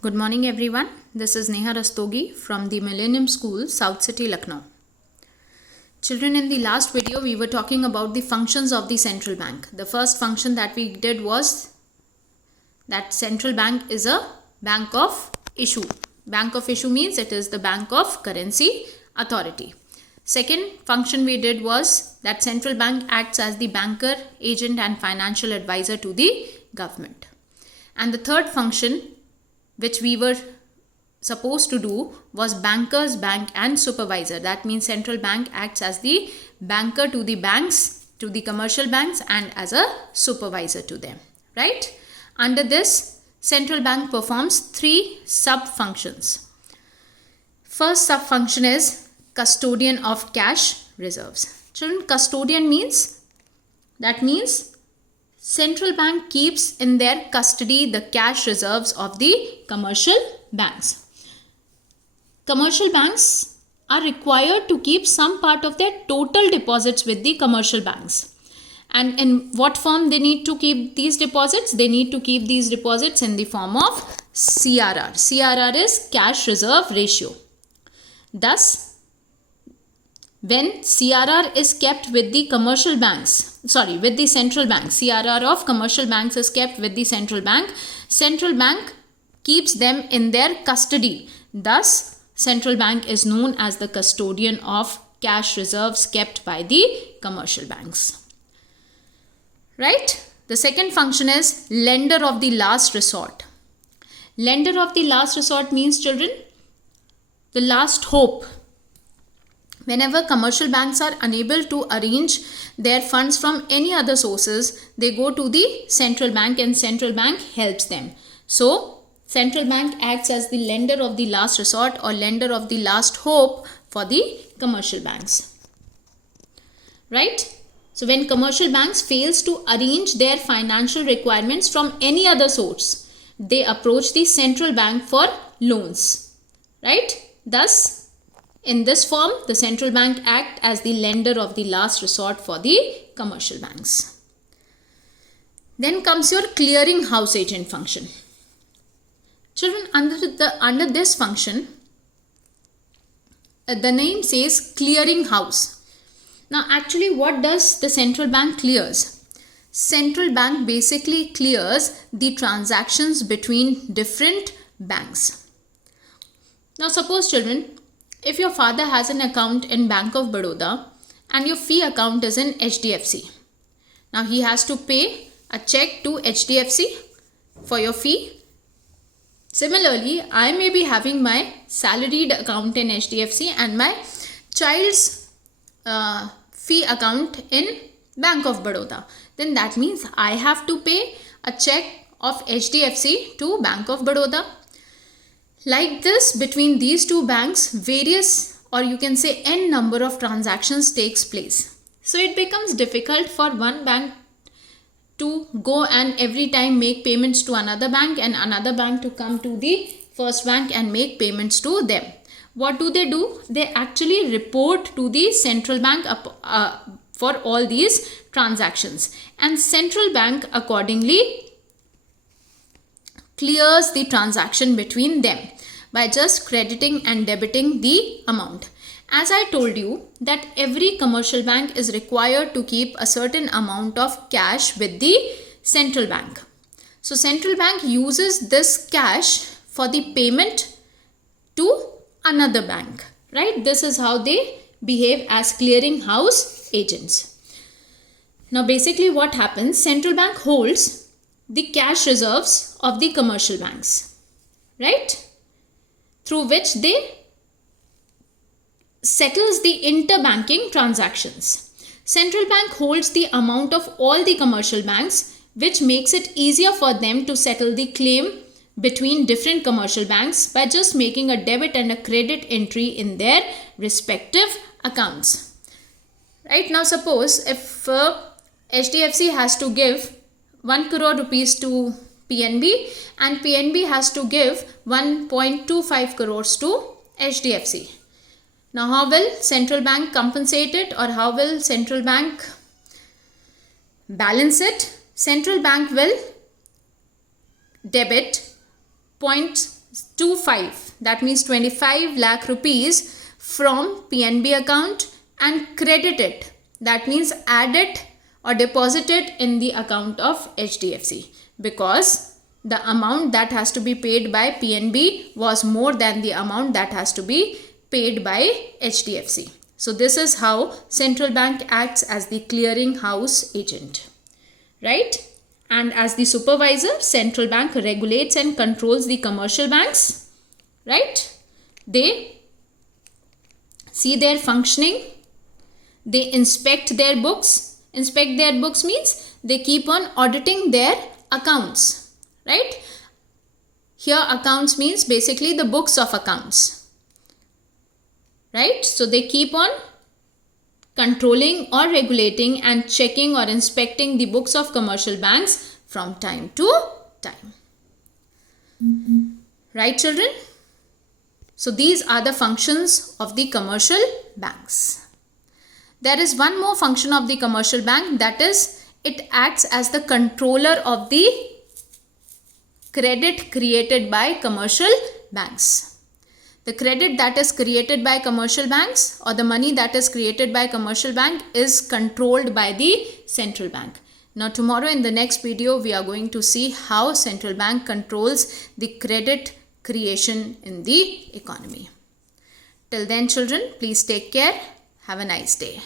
Good morning, everyone. This is Neha Rastogi from the Millennium School, South City, Lucknow. Children, in the last video, we were talking about the functions of the central bank. The first function that we did was that central bank is a bank of issue. Bank of issue means it is the bank of currency authority. Second function we did was that central bank acts as the banker, agent and financial advisor to the government. And the third function which we were supposed to do was bankers, bank and supervisor. That means central bank acts as the banker to the banks, to the commercial banks, and as a supervisor to them, right? Under this, central bank performs three sub-functions. First sub-function is custodian of cash reserves. Children, custodian means central bank keeps in their custody the cash reserves of the commercial banks. Commercial banks are required to keep some part of their total deposits with the commercial banks. And in what form they need to keep these deposits? They need to keep these deposits in the form of CRR. CRR is cash reserve ratio. Thus, when CRR is kept with the commercial banks, with the central bank, CRR of commercial banks is kept with the central bank keeps them in their custody. Thus, central bank is known as the custodian of cash reserves kept by the commercial banks. Right? The second function is lender of the last resort. Lender of the last resort means, children, the last hope. Whenever commercial banks are unable to arrange their funds from any other sources, they go to the central bank and central bank helps them. So, central bank acts as the lender of the last resort or lender of the last hope for the commercial banks. Right? So, when commercial banks fails to arrange their financial requirements from any other source, they approach the central bank for loans. Right? Thus, in this form, the central bank acts as the lender of the last resort for the commercial banks. Then comes your clearing house agent function. Children, under this function, the name says clearing house. Now, actually, what does the central bank clears? Central bank basically clears the transactions between different banks. Now, suppose, children, if your father has an account in Bank of Baroda and your fee account is in HDFC. Now he has to pay a check to HDFC for your fee. Similarly, I may be having my salaried account in HDFC and my child's fee account in Bank of Baroda. Then that means I have to pay a check of HDFC to Bank of Baroda. Like this, between these two banks, various, or you can say n number of transactions takes place. So it becomes difficult for one bank to go and every time make payments to another bank and another bank to come to the first bank and make payments to them. What do? They actually report to the central bank for all these transactions, and central bank accordingly clears the transaction between them by just crediting and debiting the amount. As I told you that every commercial bank is required to keep a certain amount of cash with the central bank. So central bank uses this cash for the payment to another bank, right? This is how they behave as clearing house agents. Now basically what happens, central bank holds the cash reserves of the commercial banks, right? Through which they settles the interbanking transactions. Central bank holds the amount of all the commercial banks, which makes it easier for them to settle the claim between different commercial banks by just making a debit and a credit entry in their respective accounts. Right now, suppose if HDFC has to give 1 crore rupees to PNB and PNB has to give 1.25 crores to HDFC. Now, how will central bank compensate it, or how will central bank balance it? Central bank will debit 25, that means 25 lakh rupees from PNB account and credit it, that means add it or deposit it in the account of HDFC, because the amount that has to be paid by PNB was more than the amount that has to be paid by HDFC. So this is how central bank acts as the clearing house agent, right? And as the supervisor, central bank regulates and controls the commercial banks, right? They see their functioning, they inspect their books. Inspect their books means they keep on auditing their accounts, right? Here accounts means basically the books of accounts, right? So they keep on controlling or regulating and checking or inspecting the books of commercial banks from time to time. Right, children? So these are the functions of the commercial banks. There is one more function of the commercial bank, that is it acts as the controller of the credit created by commercial banks. The credit that is created by commercial banks or the money that is created by commercial bank is controlled by the central bank. Now tomorrow in the next video we are going to see how central bank controls the credit creation in the economy. Till then children, please take care. Have a nice day.